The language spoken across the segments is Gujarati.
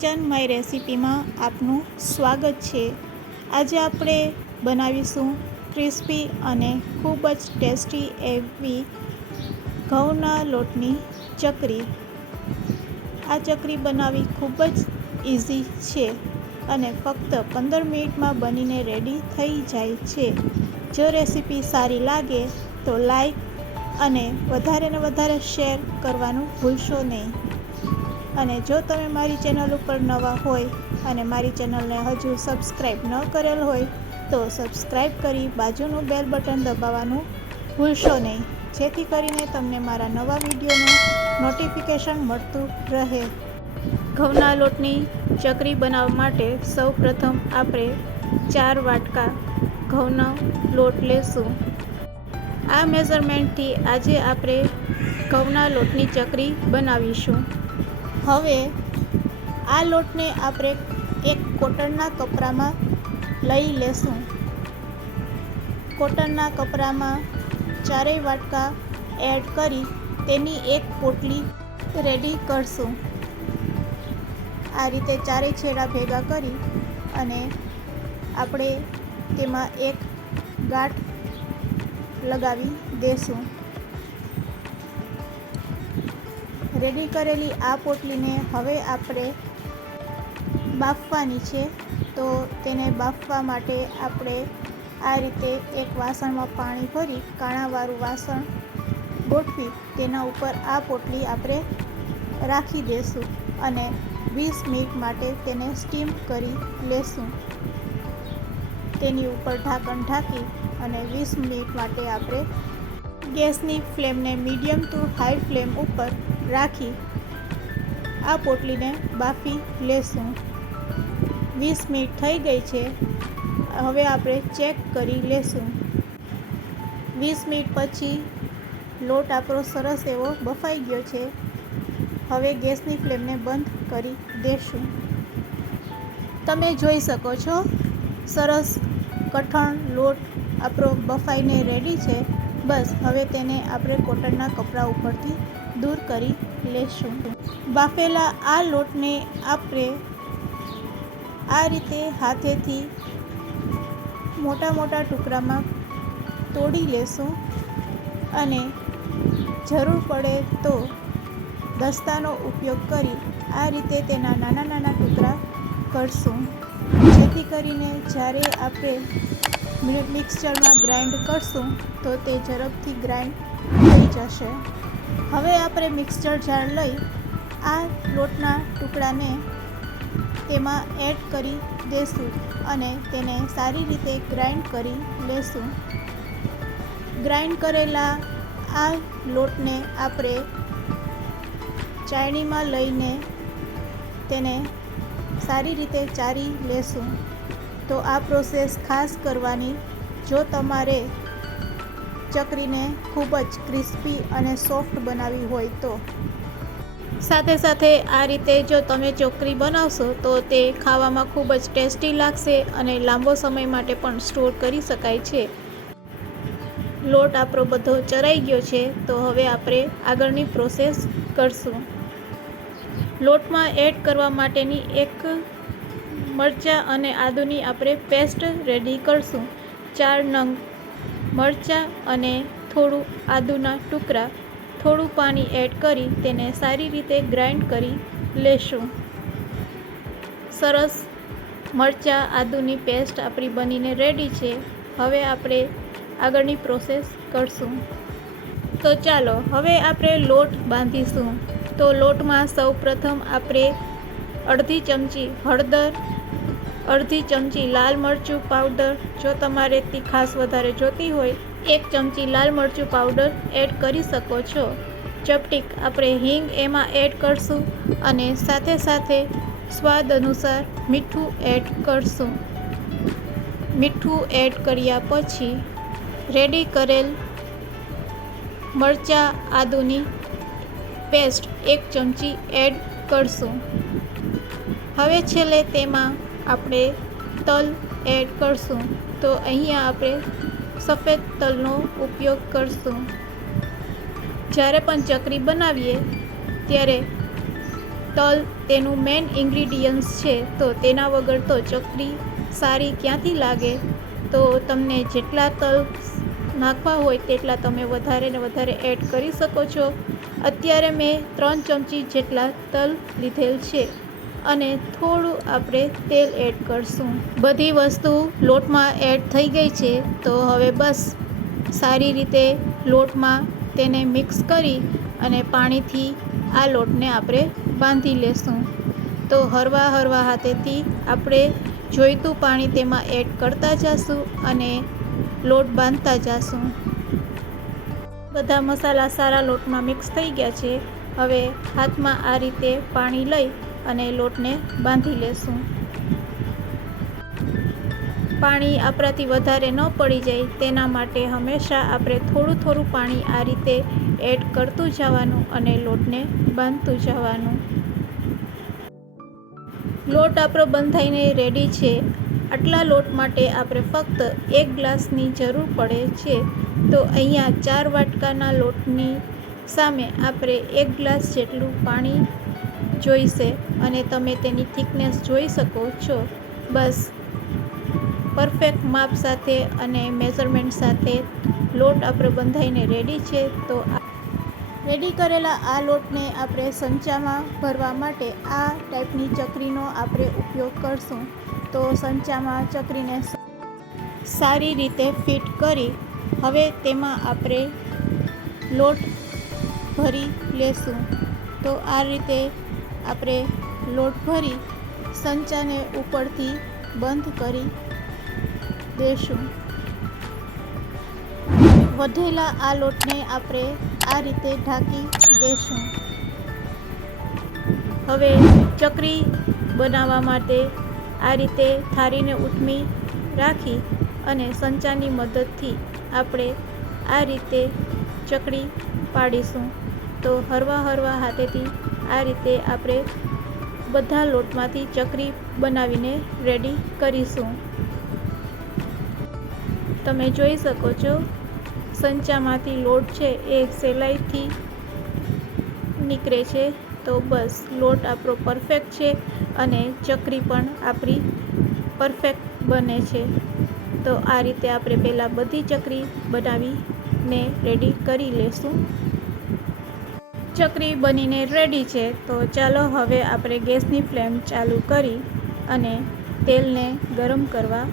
કિચન માય રેસિપીમાં આપનું સ્વાગત છે. આજે આપણે બનાવીશું ક્રિસ્પી અને ખૂબ જ ટેસ્ટી એવી ઘઉંના લોટની ચકરી. આ ચકરી બનાવવી ખૂબ જ ઇઝી છે અને ફક્ત પંદર મિનિટમાં બનીને રેડી થઈ જાય છે. જો રેસીપી સારી લાગે તો લાઈક અને વધારે ને વધારે શેર કરવાનું ભૂલશો નહીં. અને જો તમે મારી ચેનલ ઉપર નવા હોય અને મારી ચેનલને હજુ સબસ્ક્રાઈબ ન કરેલ હોય, તો સબસ્ક્રાઈબ કરી બાજુનું બેલ બટન દબાવવાનું ભૂલશો નહીં. જેથી કરીને તમને મારા નવા વિડીયોનું નોટિફિકેશન મળતું રહે. ઘઉંના લોટની ચકરી બનાવવા માટે સૌ પ્રથમ આપણે ચાર વાટકા ઘઉંનો લોટ લેશું. આ મેઝરમેન્ટથી આજે આપણે ઘઉંના લોટની ચકરી બનાવીશું. હવે આ લોટને આપણે એક કોટનના કપડામાં લઈ લેશું. કોટનના કપડામાં ચારેય વાટકા એડ કરી તેની એક પોટલી રેડી કરશું. આ રીતે ચારેય છેડા ભેગા કરી અને આપણે તેમાં એક ગાંઠ લગાવી દેશું. રેડી કરેલી આ પોટલીને હવે આપણે બાફવાની છે. તો તેને બાફવા માટે આપણે આ રીતે એક વાસણમાં પાણી ભરી કાણાવાળું વાસણ ગોઠવી તેના ઉપર આ પોટલી આપણે રાખી દઈશું અને વીસ મિનિટ માટે તેને સ્ટીમ કરી લેશું. તેની ઉપર ઢાંકણ ઢાંકી અને વીસ મિનિટ માટે આપણે ગેસની ફ્લેમને મીડિયમ ટુ હાઈ ફ્લેમ ઉપર રાખી આ પોટલીને બાફી લેશું. વીસ મિનિટ થઈ ગઈ છે. હવે આપણે ચેક કરી લેશું. વીસ મિનિટ પછી લોટ આપણો સરસ એવો બફાઈ ગયો છે. હવે ગેસની ફ્લેમને બંધ કરી દેશું. તમે જોઈ શકો છો, સરસ કઠણ લોટ આપણો બફાઈને રેડી છે. બસ, હવે તેને આપણે કોટનના કપડા ઉપરથી દૂર કરી લેશું. બાફેલા આ લોટને આપણે આ રીતે હાથેથી મોટા મોટા ટુકડામાં તોડી લેશું અને જરૂર પડે તો દસ્તાનો ઉપયોગ કરી આ રીતે તેના નાના નાના ટુકડા કરશું. જેથી કરીને જ્યારે આપણે મિક્સચરમાં ગ્રાઇન્ડ કરશું તો તે ઝડપથી ગ્રાઇન્ડ થઈ જશે. હવે આપણે મિક્સચર જાર લઈ આ લોટના ટુકડાને તેમાં એડ કરી દેશું અને તેને સારી રીતે ગ્રાઇન્ડ કરી લેશું. ગ્રાઇન્ડ કરેલા આ લોટને આપણે ચાયણીમાં લઈને તેને સારી રીતે ચારી લેશું. તો આ પ્રોસેસ ખાસ કરવાની જો તમારે ચકરીને ખૂબ જ ક્રિસ્પી અને સોફ્ટ બનાવી હોય તો. સાથે સાથે આ રીતે જો તમે ચોકરી બનાવશો તો તે ખાવામાં ખૂબ જ ટેસ્ટી લાગશે અને લાંબો સમય માટે પણ સ્ટોર કરી શકાય છે. લોટ આપણો બધો ચરાઈ ગયો છે, તો હવે આપણે આગળની પ્રોસેસ કરશું. લોટમાં એડ કરવા માટેની એક મરચાં અને આદુની આપણે પેસ્ટ રેડી કરશું. ચાર નંગ મરચાં અને થોડું આદુના ટુકડા, થોડું પાણી એડ કરી તેને સારી રીતે ગ્રાઇન્ડ કરી લેશું. સરસ મરચાં આદુની પેસ્ટ આપણી બનીને રેડી છે. હવે આપણે આગળની પ્રોસેસ કરશું. તો ચાલો, હવે આપણે લોટ બાંધીશું. તો લોટમાં સૌ પ્રથમ આપણે અડધી ચમચી હળદર અડધી ચમચી લાલ મરચું પાવડર જો તમારે તીખાસ વધારે જોતી હોય, એક ચમચી લાલ મરચું પાવડર એડ કરી શકો છો. ચપટીક આપણે હિંગ એમાં એડ કરશું અને સાથે સાથે સ્વાદ અનુસાર મીઠું એડ કરશું. મીઠું એડ કર્યા પછી રેડી કરેલ મરચાં આદુની પેસ્ટ એક ચમચી એડ કરશું. હવે છેલ્લે તેમાં આપણે તલ એડ કરશું. તો અહીંયા આપણે સફેદ તલનો ઉપયોગ કરશું. જ્યારે પણ ચકરી બનાવીએ, ત્યારે તલ તેનું મેઇન ઇન્ગ્રીડિયન્ટ્સ છે. તો તેના વગર તો ચકરી સારી ક્યાંથી લાગે? તો તમને જેટલા તલ નાખવા હોય, તેટલા તમે વધારે ને વધારે એડ કરી શકો છો. અત્યારે મેં ત્રણ ચમચી જેટલા તલ લીધેલ છે. અને થોડું આપણે તેલ એડ કરશું. બધી વસ્તુ લોટમાં એડ થઈ ગઈ છે, તો હવે બસ સારી રીતે લોટમાં તેને મિક્સ કરી અને પાણીથી આ લોટને આપણે બાંધી લેશું. તો હરવા હરવા હાથેથી આપણે જોઈતું પાણી તેમાં એડ કરતા જઈશું અને લોટ બાંધતા જઈશું બધા મસાલા સારા લોટમાં મિક્સ થઈ ગયા છે. હવે હાથમાં આ રીતે પાણી લઈ અને લોટને બાંધી લેશું. પાણી આપણાથી વધારે ન પડી જાય તેના માટે હંમેશા આપણે થોડું થોડું પાણી આ રીતે એડ કરતું જવાનું અને લોટને બાંધતું જવાનું. લોટ આપણો બંધાઈને રેડી છે. આટલા લોટ માટે આપણે ફક્ત એક ગ્લાસની જરૂર પડે છે. તો અહીંયા ચાર વાટકાના લોટની સામે આપણે એક ગ્લાસ જેટલું પાણી જોઈશે. અને તમે તેની થિકનેસ જોઈ શકો છો. બસ, પરફેક્ટ માપ સાથે અને મેઝરમેન્ટ સાથે લોટ આપણે બંધાઈને રેડી છે. તો રેડી કરેલા આ લોટને આપણે સંચામાં ભરવા માટે આ ટાઈપની ચકરીનો આપણે ઉપયોગ કરશું. તો સંચામાં ચકરીને સારી રીતે ફિટ કરી, હવે તેમાં આપણે લોટ ભરી લેશું. તો આ રીતે આપણે લોટ ભરી સંચાને ઉપરથી બંધ કરી દેશું. વધેલા આ લોટને આપણે આ રીતે ઢાંકી દેશું. હવે ચકરી બનાવવા માટે આ રીતે થાળીને ઉઠમી રાખી અને સંચાની મદદથી આપણે આ રીતે ચકડી પાડીશું. તો હરવા હરવા હાથેથી આ રીતે આપણે બધા લોટમાંથી ચકરી બનાવીને રેડી કરીશું. તમે જોઈ શકો છો, સંચામાંથી લોટ છે એ સહેલાઈથી નીકળે છે. તો બસ, લોટ આપણો પરફેક્ટ છે અને ચકરી પણ આપણી પરફેક્ટ બને છે. તો આ રીતે આપણે પહેલાં બધી ચકરી બનાવીને રેડી કરી લેશું. ચકરી બનીને રેડી છે, તો ચાલો હવે આપણે ગેસની ફ્લેમ ચાલુ કરી અને તેલને ગરમ કરવા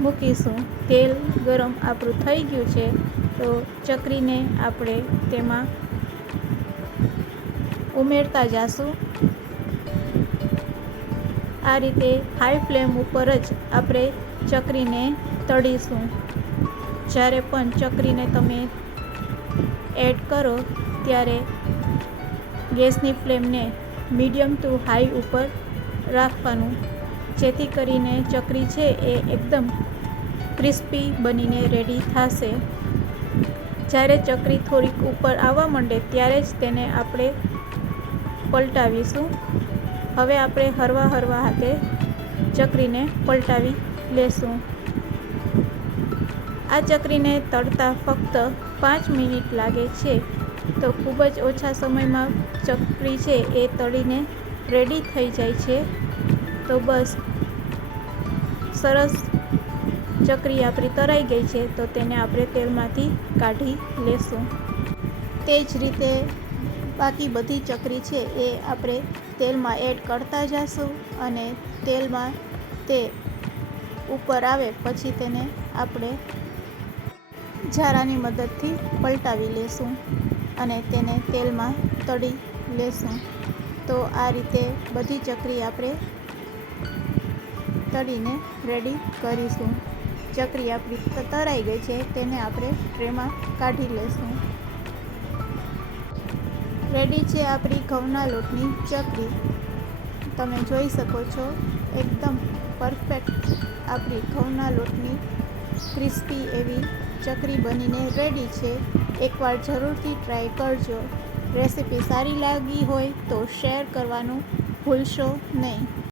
મૂકીશું. તેલ ગરમ આપણું થઈ ગયું છે, તો ચકરીને આપણે તેમાં ઉમેરતા જાશું. આ રીતે હાઈ ફ્લેમ ઉપર જ આપણે ચકરીને તળીશું. જ્યારે પણ ચકરીને તમે એડ કરો ત્યારે ગેસની ફ્લેમને મીડિયમ ટુ હાઈ ઉપર રાખવાનું. જેથી કરીને ચકરી છે એ એકદમ ક્રિસ્પી બનીને રેડી થશે. જ્યારે ચકરી થોડીક ઉપર આવવા માંડે ત્યારે જ તેને આપણે પલટાવીશું. હવે આપણે હરવા હરવા હાથે ચકરીને પલટાવી લેશું. આ ચકરીને તળતા ફક્ત પાંચ મિનિટ લાગે છે. તો ખૂબ જ ઓછા સમયમાં ચકરી છે એ તળીને રેડી થઈ જાય છે. તો બસ, સરસ ચકરી આપણી તરાઈ ગઈ છે, તો તેને આપણે તેલમાંથી કાઢી લેશું. તે જ રીતે બાકી બધી ચકરી છે એ આપણે તેલમાં એડ કરતા જઈશું અને તેલમાં તે ઉપર આવે પછી તેને આપણે ઝારાની મદદથી પલટાવી લેશું. અને તેને તેલમાં તળી લેશું. તો આ રીતે બધી ચકરી આપણે તળીને રેડી કરીશું. ચકરી આપણી તરાઈ ગઈ છે, તેને આપણે ટ્રેમાં કાઢી લેશું. રેડી છે આપણી ઘઉંના લોટની ચકરી. તમે જોઈ શકો છો, એકદમ પરફેક્ટ આપણી ઘઉંના લોટની ક્રિસ્પી એવી ચકરી બનીને રેડી છે, એકવાર જરૂરથી ટ્રાય કરજો. રેસીપી સારી લાગી હોય તો શેર કરવાનું ભૂલશો નહીં.